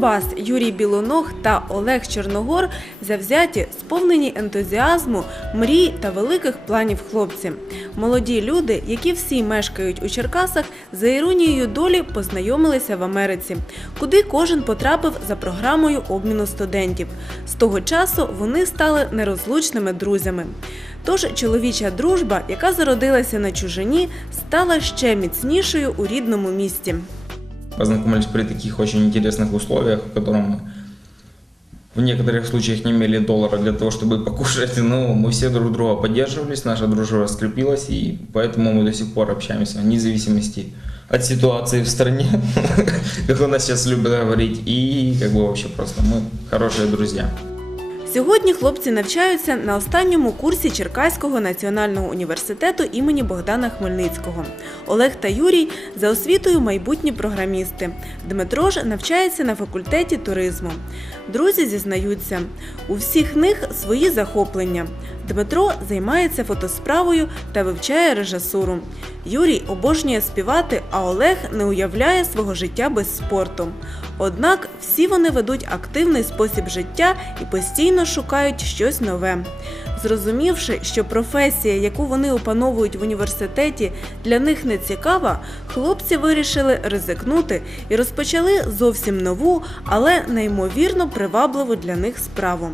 Дмитро Бас, Юрій Білоног та Олег Чорногор завзяті, сповнені ентузіазму, мрій та великих планів хлопці. Молоді люди, які всі мешкають у Черкасах, за іронією долі познайомилися в Америці, куди кожен потрапив за програмою обміну студентів. З того часу вони стали нерозлучними друзями. Тож чоловіча дружба, яка зародилася на чужині, стала ще міцнішою у рідному місті. Познакомились при таких очень интересных условиях, в котором мы в некоторых случаях не имели доллара для того, чтобы покушать, но мы все друг друга поддерживались, наша дружба скрепилась, и поэтому мы до сих пор общаемся, вне зависимости от ситуации в стране, как у нас сейчас любят говорить, и как бы вообще просто мы хорошие друзья. Сьогодні хлопці навчаються на останньому курсі Черкаського національного університету імені Богдана Хмельницького. Олег та Юрій за освітою майбутні програмісти. Дмитро ж навчається на факультеті туризму. Друзі зізнаються, у всіх них свої захоплення. Дмитро займається фотосправою та вивчає режисуру. Юрій обожнює співати, а Олег не уявляє свого життя без спорту. Однак всі вони ведуть активний спосіб життя і постійно шукають щось нове. Зрозумівши, що професія, яку вони опановують в університеті, для них не цікава, хлопці вирішили ризикнути і розпочали зовсім нову, але неймовірно привабливу для них справу.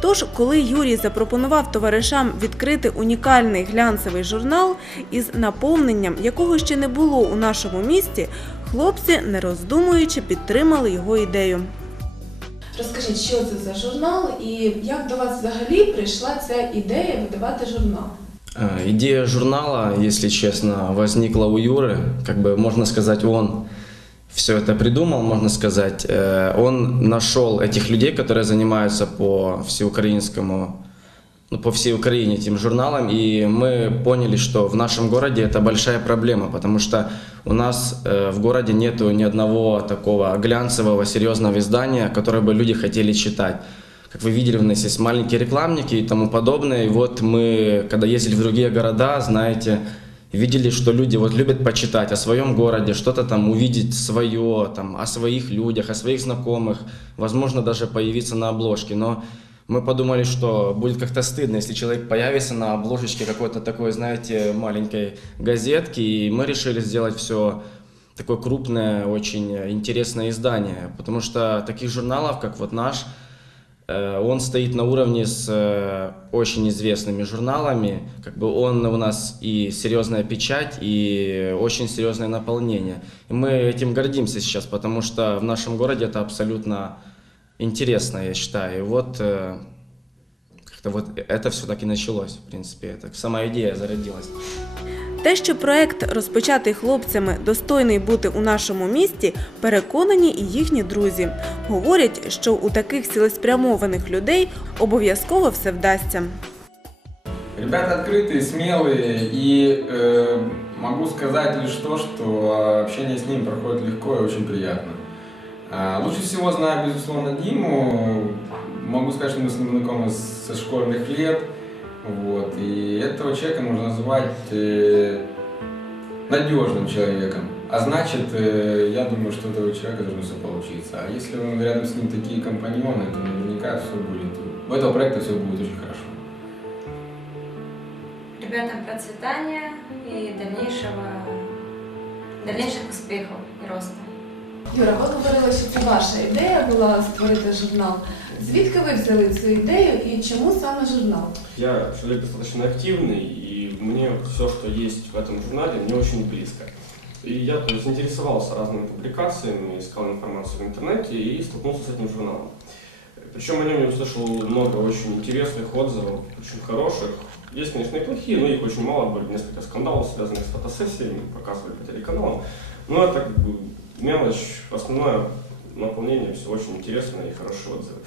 Тож, коли Юрій запропонував товаришам відкрити унікальний глянцевий журнал із наповненням, якого ще не було у нашому місті, хлопці, не роздумуючи, підтримали його ідею. Розкажіть, що це за журнал і як до вас взагалі прийшла ця ідея видавати журнал? Э, Идея журнала, если честно, возникла у Юры. Как бы можно сказать, он все это придумал, можно сказать. Э, Он нашел этих людей, которые занимаются по всеукраинскому, ну, по всей Украине этим журналом, и мы поняли, что в нашем городе это большая проблема, потому что у нас э, в городе нету ни одного такого глянцевого, серьезного издания, которое бы люди хотели читать. Как вы видели, у нас есть маленькие рекламники и тому подобное. И вот мы, когда ездили в другие города, знаете, видели, что люди вот любят почитать о своем городе, что-то там увидеть свое, там, о своих людях, о своих знакомых, возможно, даже появиться на обложке. Но мы подумали, что будет как-то стыдно, если человек появится на обложечке какой-то такой, знаете, маленькой газетки, и мы решили сделать все такое крупное, очень интересное издание, потому что таких журналов, как вот наш, Э, Он стоит на уровне с э, очень известными журналами. Как бы он у нас и серьезная печать, и очень серьезное наполнение. И мы этим гордимся сейчас, потому что в нашем городе это абсолютно интересно, я считаю. И вот э, как-то вот это все так и началось, в принципе. Это сама идея зародилась. Те, що проект, розпочатий хлопцями, достойний бути у нашому місті, переконані і їхні друзі. Говорять, що у таких цілеспрямованих людей обов'язково все вдасться. Ребята открытые, смелые, и э, могу сказать лишь то, что общение с ними проходит легко и очень приятно. А, лучше всего знаю, безусловно, Диму. Могу сказать, что мы с ним знакомы со школьных лет. Вот, и этого человека можно назвать э, надежным человеком. А значит, э, я думаю, что у этого человека должно все получиться. А если рядом с ним такие компаньоны, то наверняка все будет. У этого проекта все будет очень хорошо. Ребятам процветания и дальнейшего, дальнейших успехов и роста. Юра, ви говорили, що це ваша ідея була створити журнал. Звідки ви взяли цю ідею і чому саме журнал? Я человек достаточно активный, и мне все, что есть в этом журнале, мне очень близко. И я то есть, интересовался разными публикациями, искал информацию в интернете и столкнулся с этим журналом. Причем о нем я услышал много очень интересных отзывов, очень хороших. Есть, конечно, и плохие, но их очень мало, были несколько скандалов, связанных с фотосессиями, показывали по телеканалам. Но это как бы мелочь, основное наполнение, все очень интересно и хорошие отзывы.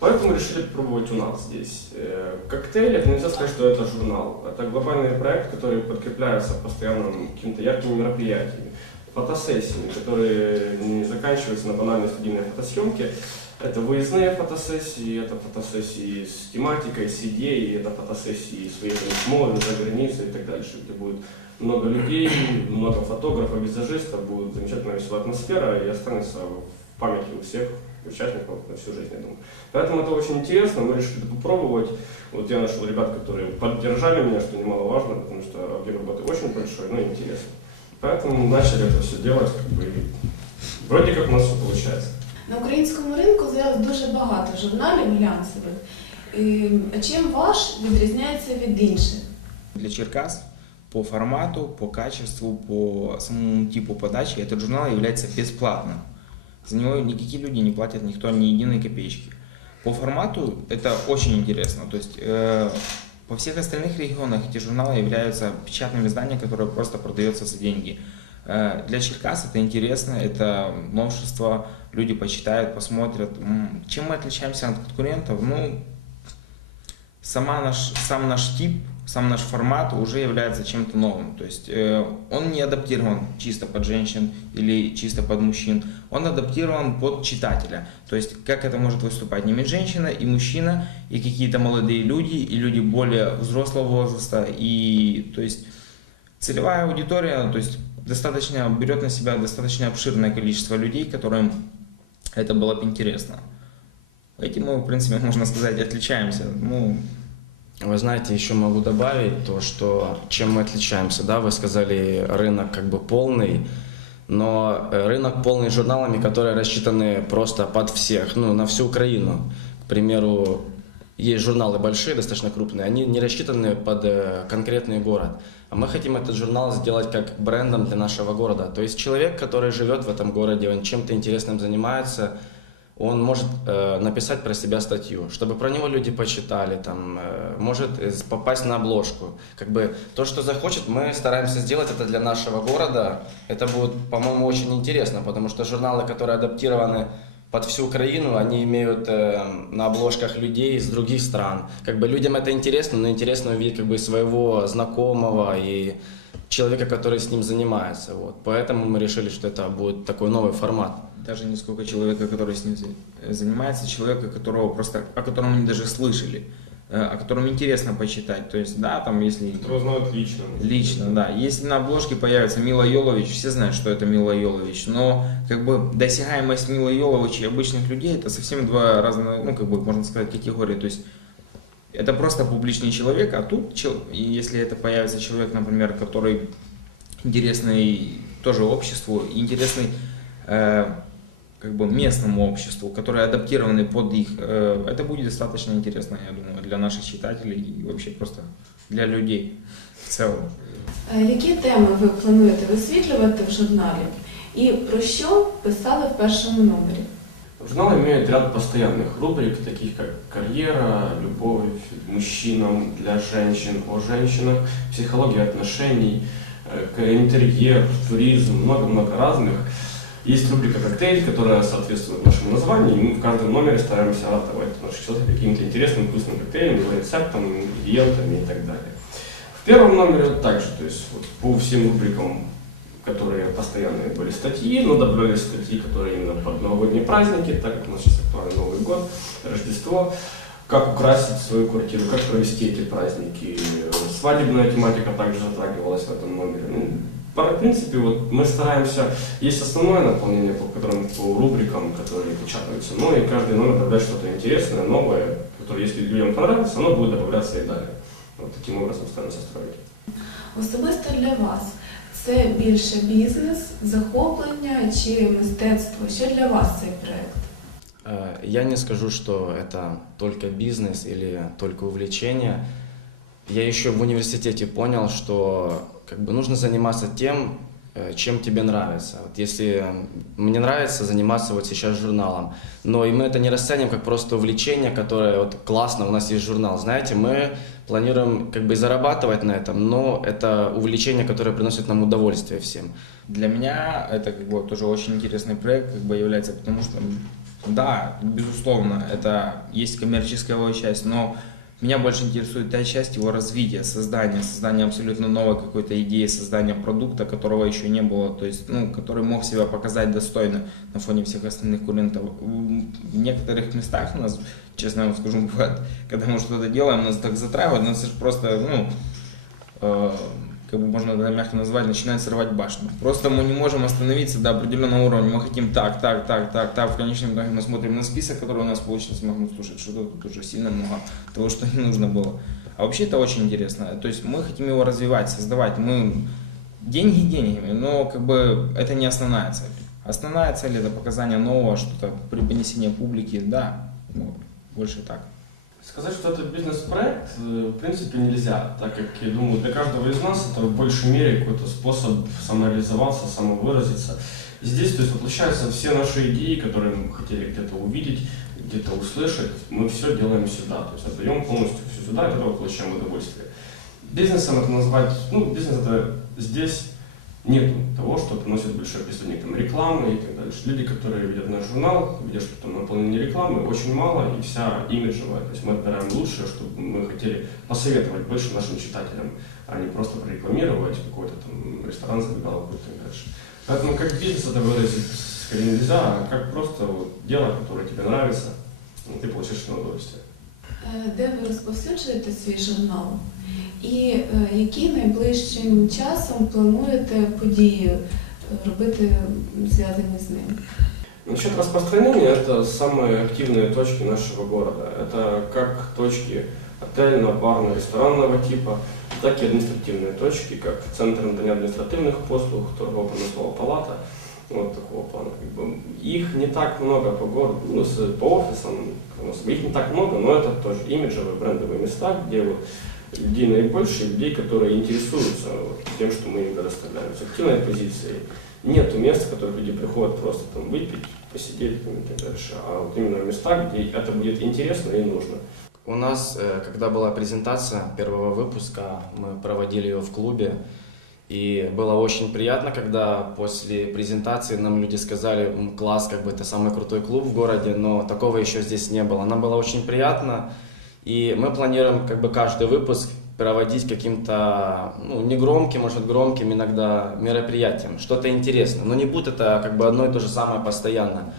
Поэтому решили пробовать у нас здесь. Э, Коктейль, это нельзя сказать, что это журнал. Это глобальный проект, который подкрепляется постоянно какими-то яркими мероприятиями, фотосессиями, которые не заканчиваются на банальной студийной фотосъемке. Это выездные фотосессии, это фотосессии с тематикой, с идеей, это фотосессии с выездом в море, за границей и так дальше, где будет много людей, много фотографов, визажистов, будет замечательная веселая атмосфера и останется в памяти у всех участников на всю жизнь, я думаю. Поэтому это очень интересно, мы решили попробовать. Вот я нашел ребят, которые поддержали меня, что немаловажно, потому что объем работы очень большой, но интересно. Поэтому начали это все делать, как бы, и вроде как у нас все получается. На українському ринку зараз дуже багато журналів глянцевих. І Чим ваш відрізняється від інших? Для Черкас по формату, по качеству, по самому типу подачи этот журнал является бесплатным. За него никакие люди не платят никто ни единой копеечки. По формату это очень интересно. То есть э, по всех остальных регионах эти журналы являются печатными изданиями, которые просто продаются за деньги. Э, для Черкас это интересно, это новшество, люди почитают, посмотрят. Чем мы отличаемся от конкурентов? Ну, сама наш, сам наш тип, сам наш формат уже является чем-то новым. То есть э, он не адаптирован чисто под женщин или чисто под мужчин. Он адаптирован под читателя. То есть как это может выступать не женщина и мужчина, и какие-то молодые люди, и люди более взрослого возраста. И то есть целевая аудитория, то есть достаточно берет на себя достаточно обширное количество людей, которым это было бы интересно. Этим мы, в принципе, можно сказать, отличаемся. Ну, Вы знаете, еще могу добавить то, что чем мы отличаемся, да, вы сказали, рынок как бы полный, но э, рынок полный журналами, которые рассчитаны просто под всех, ну, на всю Украину. К примеру, есть журналы большие, достаточно крупные, они не рассчитаны под э, конкретный город. А мы хотим этот журнал сделать как брендом для нашего города. То есть человек, который живет в этом городе, он чем-то интересным занимается, он может э, написать про себя статью, чтобы про него люди почитали, там, э, может э, попасть на обложку. Как бы то, что захочет, мы стараемся сделать это для нашего города. Это будет, по-моему, очень интересно, потому что журналы, которые адаптированы под всю Украину, они имеют э, на обложках людей из других стран. Как бы людям это интересно, но интересно увидеть как бы своего знакомого и человека, который с ним занимается. Вот. Поэтому мы решили, что это будет такой новый формат. даже не сколько человека, который с ним за- занимается, человека, которого просто, о котором они даже слышали, э, о котором интересно почитать. То есть, да, там, если Кто знает лично. лично, да, если на обложке появится Мила Йолович, все знают, что это Мила Йолович, но как бы досягаемость Милы Йолович и обычных людей это совсем два разных, ну, как бы, можно сказать, категории. То есть, это просто публичный человек, а тут, чел- и если это появится человек, например, который интересный тоже обществу, и интересный э, как бы местному обществу, которые адаптированы под их, э, это будет достаточно интересно, я думаю, для наших читателей и вообще просто для людей в целом. Е, Які теми ви плануєте висвітлювати в журналі? І про що писали в першому номері? Журнал имеет ряд постоянных рубрик, таких как карьера, любовь, мужчинам, для женщин, о женщинах, психология отношений, э, интерьер, туризм, много-много разных. Есть рубрика «Коктейль», которая соответствует нашему названию, и мы в каждом номере стараемся радовать наших читателей каким-то интересным, вкусным коктейлем, его рецептом, ингредиентами и так далее. В первом номере также, то есть вот по всем рубрикам, которые постоянные были статьи, но добавлялись статьи, которые именно под новогодние праздники, так как у нас сейчас актуальный Новый год, Рождество, как украсить свою квартиру, как провести эти праздники. Свадебная тематика также затрагивалась в этом номере. Ну, в принципе, вот мы стараемся, есть основное наполнение, по которым по рубрикам, которые печатаются, но и каждый номер добавляет что-то интересное, новое, которое, если людям понравится, оно будет добавляться и далее. Вот таким образом стараемся строить. Особисто для вас це більше бізнес, захоплення чи мистецтво? Що для вас цей проект? Э, Я не скажу, что это только бизнес или только увлечение. Я еще в университете понял, что как бы нужно заниматься тем, э, чем тебе нравится. Вот если мне нравится заниматься вот сейчас журналом, но и мы это не расценим как просто увлечение, которое вот классно, у нас есть журнал. Знаете, мы планируем как бы зарабатывать на этом, но это увлечение, которое приносит нам удовольствие всем. Для меня это как бы тоже очень интересный проект как бы является, потому что, да, безусловно, это есть коммерческая его часть, но меня больше интересует та часть его развития, создания, создания абсолютно новой какой-то идеи, создания продукта, которого еще не было, то есть, ну, который мог себя показать достойно на фоне всех остальных курентов. В некоторых местах нас, честно вам скажу, бывает, когда мы что-то делаем, нас так затрагивает, нас просто, ну, э, как бы можно это мягко назвать, начинает срывать башню. Просто мы не можем остановиться до определенного уровня. Мы хотим так, так, так, так, так. В конечном итоге мы смотрим на список, который у нас получился, мы слушай, что тут уже сильно много того, что не нужно было. А вообще это очень интересно. То есть мы хотим его развивать, создавать. Мы деньги деньгами, но как бы это не основная цель. Основная цель это показание нового, что-то преподнесение публике, да, больше так. Сказать, что это бизнес-проект, э, в принципе, нельзя, так как, я думаю, для каждого из нас это в большей мере какой-то способ самореализоваться, самовыразиться. И здесь, то есть, воплощаются все наши идеи, которые мы хотели где-то увидеть, где-то услышать, мы все делаем сюда, то есть отдаем полностью все сюда, и этого получаем удовольствие. Бизнесом это назвать, ну, бизнес это здесь нет того, что приносит большой присутствие там, рекламы и так далее. Что Люди, которые видят наш журнал, видят, что там наполнение рекламы, очень мало, и вся имиджевая. То есть мы отбираем лучшее, чтобы мы хотели посоветовать больше нашим читателям, а не просто прорекламировать какой-то там ресторан, забегаловку и так дальше. Поэтому как бизнес это выразить скорее нельзя, а как просто вот дело, которое тебе нравится, ты получаешь на удовольствие. Е, Де ви розповсюджуєте свій журнал? І е, які найближчим часом плануєте події е, робити м, зв'язані з ним? Насчет распространения, это самые активные точки нашего города. Это как точки отельно-барно ресторанного типа, так и административные точки, как Центр надання административных послуг, торгово-промысловая палата, вот такого плана. Как бы их не так много по городу, ну, с- по офисам, их не так много, но это тоже имиджевые брендовые места, где вот людей наибольше, людей, которые интересуются вот тем, что мы им предоставляем, с активной позицией. Нету мест, в которых люди приходят просто там выпить, посидеть там, и так дальше, а вот именно места, где это будет интересно и нужно. У нас, э, когда была презентация первого выпуска, мы проводили ее в клубе, и было очень приятно, когда после презентации нам люди сказали, «М, класс, как бы это самый крутой клуб в городе, но такого еще здесь не было. Нам было очень приятно, и мы планируем как бы каждый выпуск проводить каким-то, ну, не громким, может громким иногда мероприятием, что-то интересное. Но не будет это как бы одно и то же самое постоянно.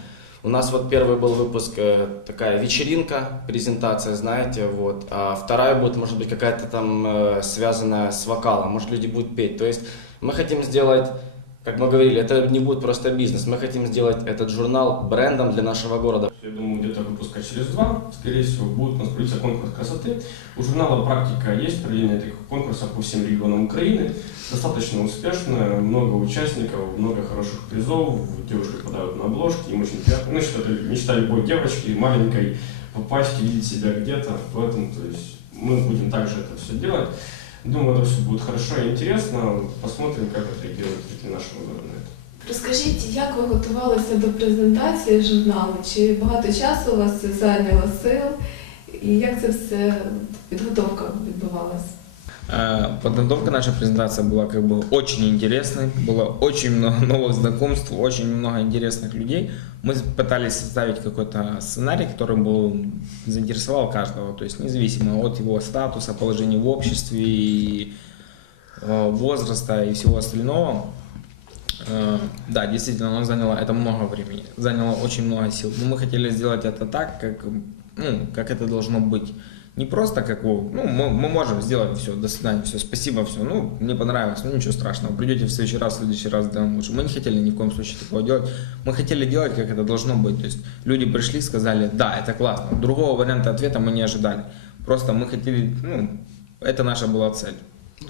У нас вот первый был выпуск э, такая вечеринка, презентация, знаете, вот. А вторая будет, может быть, какая-то там э, связанная с вокалом, может, люди будут петь. То есть мы хотим сделать, как мы говорили, это не будет просто бизнес, мы хотим сделать этот журнал брендом для нашего города. Я думаю, где-то выпуска через два, скорее всего, будет у нас проводиться конкурс красоты. У журнала «Практика» есть проведение таких конкурсов по всем регионам Украины. Достаточно успешно, много участников, много хороших призов, девушки попадают на обложки, им очень приятно. Ну, что мечта любой девочки, маленькой, попасть, видеть себя где-то. Поэтому, то есть, мы будем также это все делать. Думаю, это все будет хорошо и интересно. Посмотрим, как отреагируют жители нашего города на это. Розкажіть, як ви готувалися до презентації журналу? Чи багато часу у вас це зайняло сил? І як це все підготовка відбувалася? Э, Подготовка нашей презентации была как бы очень интересной, было очень много новых знакомств, очень много интересных людей. Мы пытались составить какой-то сценарий, который был заинтересовал каждого, то есть независимо от его статуса, положения в обществе, и, э, возраста и всего остального. Э, Да, действительно, оно заняло это много времени, заняло очень много сил. Но мы хотели сделать это так, как, ну, как это должно быть. Не просто как, ну, мы, мы можем сделать все, до свидания, все, спасибо, все, ну, не понравилось, ну, ничего страшного, придете в следующий раз, в следующий раз сделаем лучше. Мы не хотели ни в коем случае такого делать, мы хотели делать, как это должно быть, то есть люди пришли, сказали, да, это классно, другого варианта ответа мы не ожидали, просто мы хотели, ну, это наша была цель.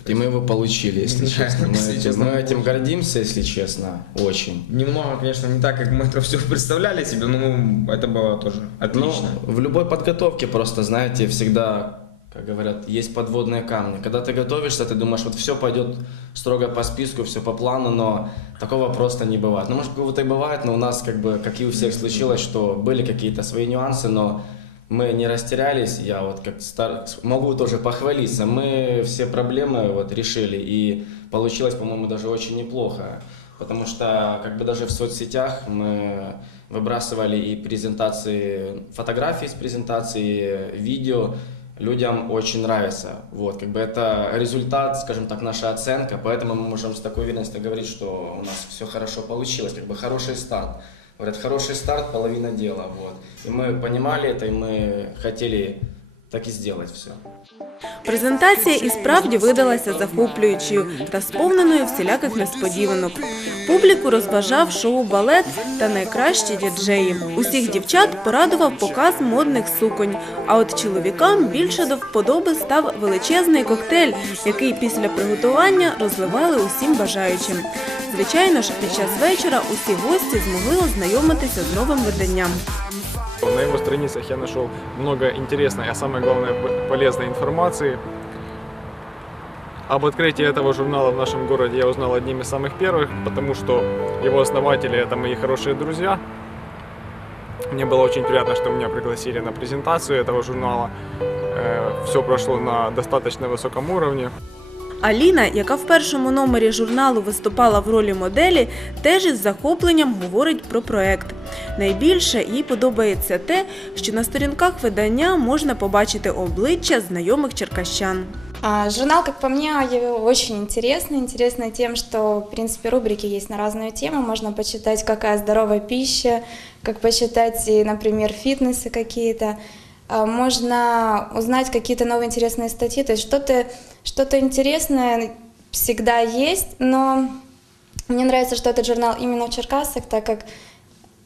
И мы его получили, если Да, честно. Мы, если этим, честно, мы этим гордимся, если честно, очень. Немного, конечно, не так, как мы это все представляли себе, но это было тоже отлично. Ну, в любой подготовке просто, знаете, всегда, как говорят, есть подводные камни. Когда ты готовишься, ты думаешь, вот все пойдет строго по списку, все по плану, но такого просто не бывает. Ну, может, кого-то и бывает, но у нас, как бы, как и у всех случилось, что были какие-то свои нюансы, но мы не растерялись, я вот как стар... могу тоже похвалиться, мы все проблемы вот решили, и получилось, по-моему, даже очень неплохо, потому что как бы даже в соцсетях мы выбрасывали и презентации, фотографии с презентации, видео, людям очень нравится. Вот, как бы это результат, скажем так, наша оценка, поэтому мы можем с такой уверенностью говорить, что у нас все хорошо получилось, как бы хороший старт. Говорят, хороший старт, половина дела, вот. И мы понимали это, и мы хотели так и сделать все. Презентація і справді видалася захоплюючою та сповненою всіляких несподіванок. Публіку розважав шоу-балет та найкращі діджеї. Усіх дівчат порадував показ модних суконь. А от чоловікам більше до вподоби став величезний коктейль, який після приготування розливали усім бажаючим. Звичайно ж, під час вечора усі гості змогли ознайомитися з новим виданням. На его страницах я нашел много интересной, а самое главное п- полезной информации. Об открытии этого журнала в нашем городе я узнал одним из самых первых, потому что его основатели это мои хорошие друзья. Мне было очень приятно, что меня пригласили на презентацию этого журнала. Все прошло на достаточно высоком уровне. Аліна, яка в першому номері журналу виступала в ролі моделі, теж із захопленням говорить про проект. Найбільше їй подобається те, що на сторінках видання можна побачити обличчя знайомих черкащан. А, Журнал, как по мне, его очень интересный. Интересный тем, что, в принципе, рубрики есть на разные темы. Можно почитать, какая здоровая пища, как почитать, и, например, фитнесы какие-то. А, Можно узнать какие-то новые интересные статьи. То есть что-то что интересное всегда есть, но мне нравится, что этот журнал именно в Черкасах, так как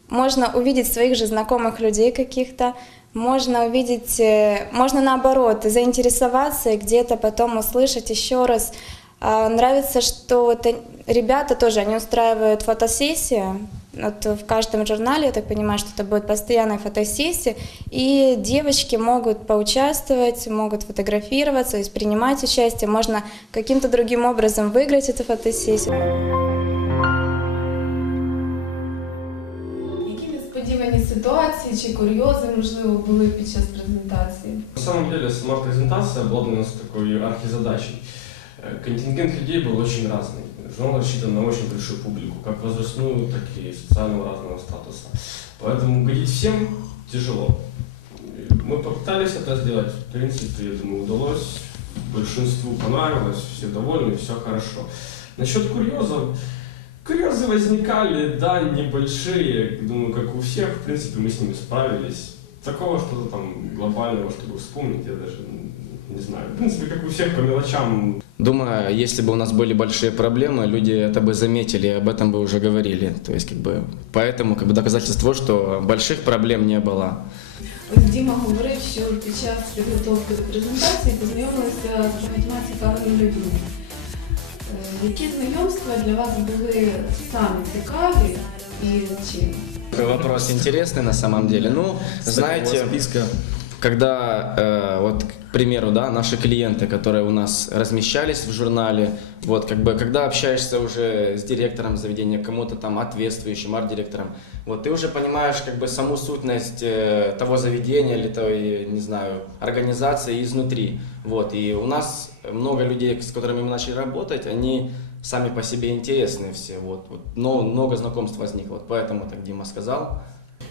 можно увидеть своих же знакомых людей каких-то, можно увидеть, э, можно наоборот заинтересоваться и где-то потом услышать еще раз. А, Нравится, что вот э, ребята тоже, они устраивают фотосессии, вот в каждом журнале, я так понимаю, что это будет постоянная фотосессия, и девочки могут поучаствовать, могут фотографироваться, то есть принимать участие, можно каким-то другим образом выиграть эту фотосессию. Які несподівані ситуації чи курйози, можливо, були під час презентації? На самом деле сама презентация была для нас такой архизадачей. Э, Контингент людей был очень разный. Журнал рассчитан на очень большую публику, как возрастную, так и социального разного статуса. Поэтому угодить всем тяжело. Мы попытались это сделать, в принципе, я думаю, удалось. Большинству понравилось, все довольны, все хорошо. Насчет курьезов, курьезы возникали, да, небольшие, думаю, как у всех, в принципе, мы с ними справились. Такого что-то там глобального, чтобы вспомнить, я даже не знаю. В принципе, как у всех по мелочам, Думаю, если бы у нас были большие проблемы, люди это бы заметили, об этом бы уже говорили. То есть, как бы, поэтому как бы доказательство, что больших проблем не было. Ось Діма говорив, що під час підготовки до презентації познайомилися з багатьма цікавими людьми. Е, Які знайомства для вас були самі цікаві і чим? Вопрос интересный на самом деле. Ну, знаете, списка когда, э, вот, к примеру, да, наши клиенты, которые у нас размещались в журнале, вот, как бы, когда общаешься уже с директором заведения, кому-то там ответствующим, арт-директором, вот, ты уже понимаешь, как бы, саму сутность э, того заведения или той, не знаю, организации изнутри, вот, и у нас много людей, с которыми мы начали работать, они сами по себе интересные все, вот, вот, но много знакомств возникло, вот, поэтому так Дима сказал,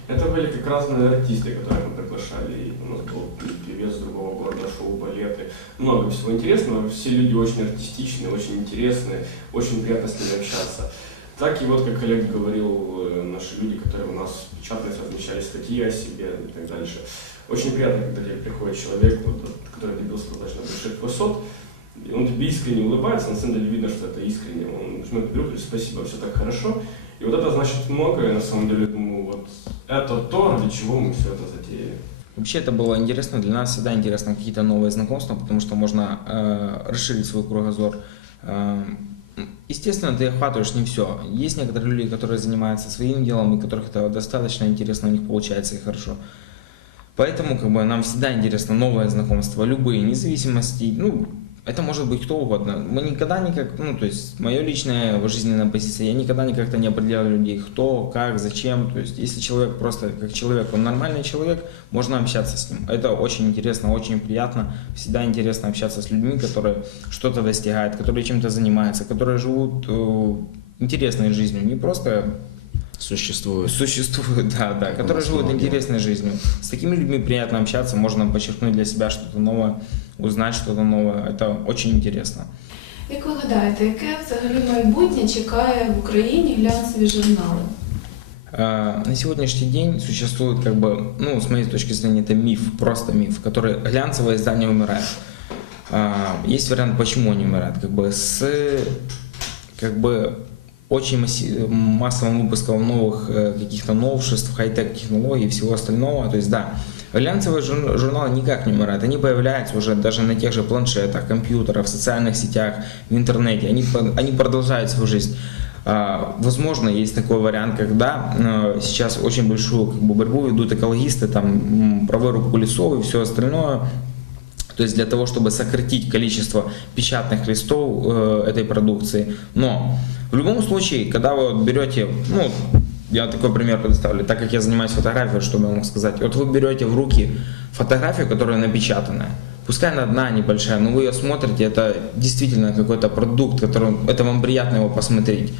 Это были как разные артисты, которые мы приглашали. И у нас был певец с другого города, шоу, балеты. Много всего интересного. Все люди очень артистичные, очень интересные. Очень приятно с ними общаться. Так и вот, как Олег говорил, э, наши люди, которые у нас печатались, размещали статьи о себе и так дальше. Очень приятно, когда тебе приходит человек, вот, который добился достаточно больших высот, и он тебе искренне улыбается, на самом деле видно, что это искренне. Он жмет руку, спасибо, все так хорошо. И вот это значит многое, на самом деле, думаю, вот это то, ради чего мы все это затеяли. Вообще это было интересно, для нас всегда интересно какие-то новые знакомства, потому что можно э, расширить свой кругозор. Э, естественно, ты охватываешь не все. Есть некоторые люди, которые занимаются своим делом, и которых это достаточно интересно, у них получается и хорошо. Поэтому как бы, нам всегда интересно новое знакомство, любые, независимости, ну, это может быть кто угодно. Мы никогда никак, ну, то есть, моя личная жизненная позиция, я никогда никак-то не определял людей, кто, как, зачем. То есть, если человек просто как человек, он нормальный человек, можно общаться с ним. Это очень интересно, очень приятно. Всегда интересно общаться с людьми, которые что-то достигают, которые чем-то занимаются, которые живут э, интересной жизнью, не просто существует. Существуют, да, да, которые нас живут много. интересной жизнью. С такими людьми приятно общаться, можно подчеркнуть для себя что-то новое, узнать что-то новое. Это очень интересно. Як ви гадаєте, яке взагалі майбутнє чекає в Україні глянцеві журнали? Э, На сегодняшний день существует, как бы, ну, с моей точки зрения, это миф, просто миф, который глянцевое издание умирает. А, Есть вариант, почему они умирают. Как бы с как бы очень массовым выпуском новых э, каких-то новшеств, хай-тек технологий и всего остального. То есть, да, глянцевые жур- журналы никак не умирают. Они появляются уже даже на тех же планшетах, компьютерах, в социальных сетях, в интернете. Они, они продолжают свою жизнь. А, Возможно, есть такой вариант, когда э, сейчас очень большую как бы, борьбу ведут экологисты там, м, про вырубку лесов и все остальное. То есть для того, чтобы сократить количество печатных листов э, этой продукции. Но в любом случае, когда вы вот берете, ну, я такой пример предоставлю, так как я занимаюсь фотографией, чтобы я мог сказать, вот вы берете в руки фотографию, которая напечатанная, пускай она одна небольшая, но вы ее смотрите, это действительно какой-то продукт, который, это вам приятно его посмотреть.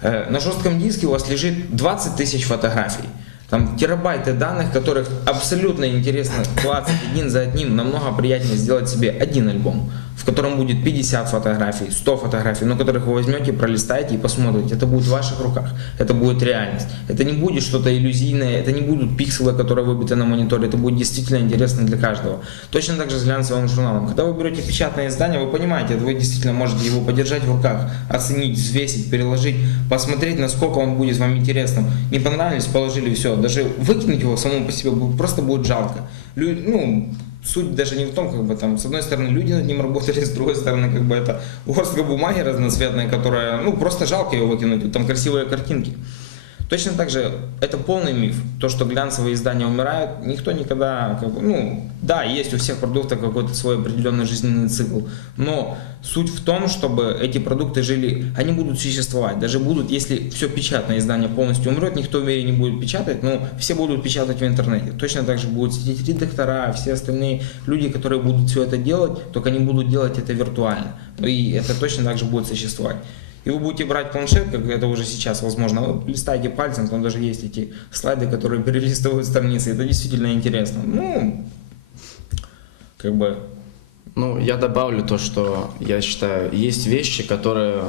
Э, На жестком диске у вас лежит 20 тысяч фотографий. Там терабайты данных, которых абсолютно интересно клацать один за одним. Намного приятнее сделать себе один альбом, в котором будет 50 фотографий, 100 фотографий, но которых вы возьмете, пролистаете и посмотрите. Это будет в ваших руках, это будет реальность. Это не будет что-то иллюзийное, это не будут пикселы, которые выбиты на мониторе, это будет действительно интересно для каждого. Точно так же с глянцевым журналом. Когда вы берете печатное издание, вы понимаете, вы действительно можете его подержать в руках, оценить, взвесить, переложить, посмотреть, насколько он будет вам интересным. Не понравились, положили все. Даже выкинуть его самому по себе просто будет жалко. Лю- ну, суть даже не в том, как бы там, с одной стороны, люди над ним работали, с другой стороны, как бы это горстка бумаги разноцветная, которая, ну, просто жалко ее выкинуть, там красивые картинки. Точно так же, это полный миф. То, что глянцевые издания умирают, никто никогда, как бы, ну, да, есть у всех продуктов какой-то свой определенный жизненный цикл, но суть в том, чтобы эти продукты жили, они будут существовать, даже будут, если все печатное издание полностью умрет, никто в мире не будет печатать, но все будут печатать в интернете. Точно так же будут сидеть редактора, все остальные люди, которые будут все это делать, только они будут делать это виртуально. И это точно так же будет существовать. И вы будете брать планшет, как это уже сейчас возможно, вы листаете пальцем, там даже есть эти слайды, которые перелистывают страницы, это действительно интересно. Ну, как бы, Ну, я добавлю то, что я считаю, есть вещи, которые,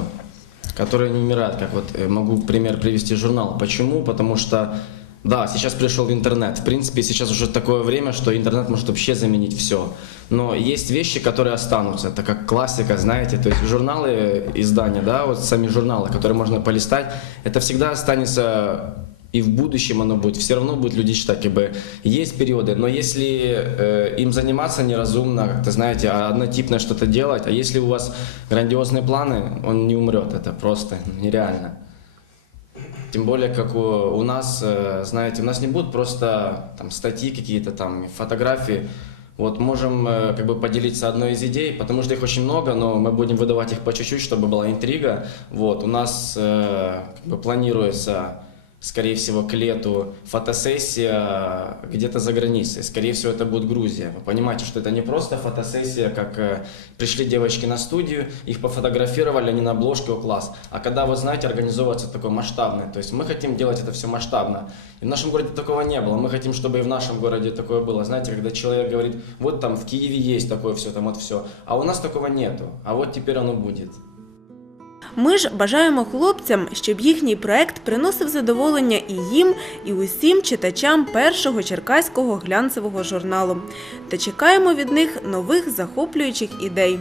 которые не умирают. Как вот э, могу пример привести журнал. Почему? Потому что, да, сейчас пришел интернет. В принципе, сейчас уже такое время, что интернет может вообще заменить все. Но есть вещи, которые останутся. Это как классика, знаете. То есть журналы, издания, да, вот сами журналы, которые можно полистать, это всегда останется и в будущем оно будет, все равно будут люди читать, как бы есть периоды, но если э, им заниматься неразумно, как-то, знаете, а однотипно что-то делать, а если у вас грандиозные планы, он не умрет, это просто нереально. Тем более, как у, у нас, э, знаете, у нас не будут просто там статьи какие-то там, фотографии. Вот можем э, как бы поделиться одной из идей, потому что их очень много, но мы будем выдавать их по чуть-чуть, чтобы была интрига. Вот у нас э, как бы планируется скорее всего, к лету фотосессия где-то за границей. Скорее всего, это будет Грузия. Вы понимаете, что это не просто фотосессия, как э, пришли девочки на студию, их пофотографировали, они на обложке, о, класс. А когда, вот знаете, организовывается такое масштабное, то есть мы хотим делать это все масштабно. И в нашем городе такого не было. Мы хотим, чтобы и в нашем городе такое было. Знаете, когда человек говорит, вот там в Киеве есть такое все, там вот все. А у нас такого нету. А вот теперь оно будет. Ми ж бажаємо хлопцям, щоб їхній проект приносив задоволення і їм, і усім читачам першого черкаського глянцевого журналу. Та чекаємо від них нових захоплюючих ідей.